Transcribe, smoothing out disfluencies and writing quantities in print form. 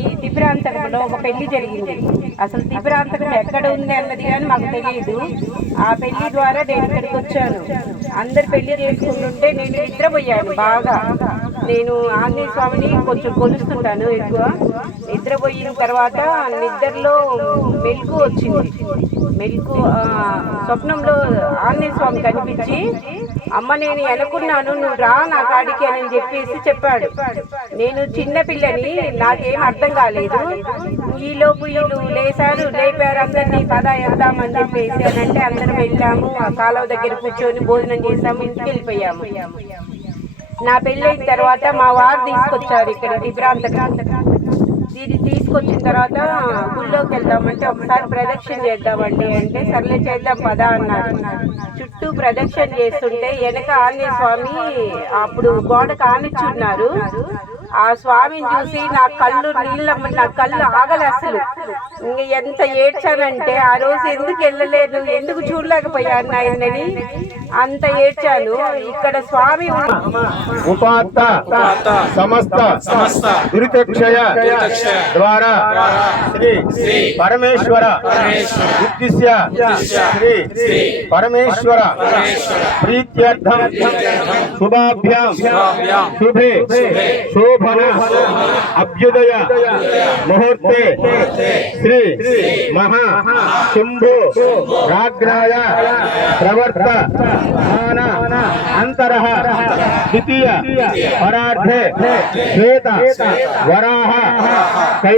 ఈ త్రిపురాంతకంలో ఒక పెళ్లి జరిగింది. అసలు త్రిపురాంతకం ఎక్కడ ఉంది అన్నది కానీ మాకు తెలియదు. ఆ పెళ్లి ద్వారా నేను ఇక్కడికి వచ్చాను. అందరు పెళ్లి చేసుకుంటుంటే నేను నిద్రపోయాను బాగా. నేను ఆంజనేయ స్వామిని కొంచెం కొలుస్తుంటాను ఎక్కువ. నిద్రపోయిన తర్వాత నిద్రలో మెలకు వచ్చింది. మెలకు స్వప్నంలో ఆంజనేయ స్వామి కనిపించి, అమ్మ నేను అనుకున్నాను నువ్వు రా నా కాడికి అని చెప్పేసి చెప్పాడు. నేను చిన్న పిల్లని, నాకేం అర్థం కాలేదు. ఈలోపు వీళ్ళు లేపారు అందరినీ, పద వెళ్దామని చెప్పేసి అని అంటే అందరం వెళ్ళాము. ఆ కాలువ దగ్గర కూర్చొని భోజనం చేసాము, ఇంటికి వెళ్ళిపోయాము. నా పెళ్ళైన తర్వాత మా వారు తీసుకొచ్చారు ఇక్కడ త్రిపురాంతకం. దీన్ని తీసుకొచ్చిన తర్వాత గుళ్ళోకి వెళ్దామంటే ఒకసారి ప్రదక్షిణ చేద్దామండి అంటే సర్లే చేద్దాం పదా అన్నారు. చుట్టూ ప్రదక్షిణ చేస్తుంటే వెనక ఆంజనేయ స్వామి అప్పుడు గోడకు ఆనిచ్చున్నారు. ఆ స్వామిని చూసి నా కళ్ళు ఆగలే అసలు. ఎంత ఏడ్చానంటే ఆ రోజు ఎందుకు వెళ్ళలేదు, ఎందుకు చూడలేకపోయాను ఆయనని, అంత ఏడ్చాను. ఇక్కడ స్వామి ఉపాత్త సమస్త దురితక్షయ ద్వారా శ్రీ పరమేశ్వర ఉద్దిశ్య శ్రీ పరమేశ్వర ప్రీత్యర్థం శుభాభ్యాం శుభే శోభన అభ్యుదయ ముహూర్తే శ్రీ మహా శంభో రాగ్రాయ ప్రవర్త అంతరః ద్వితీయ పరార్థే శ్వేత వరాహ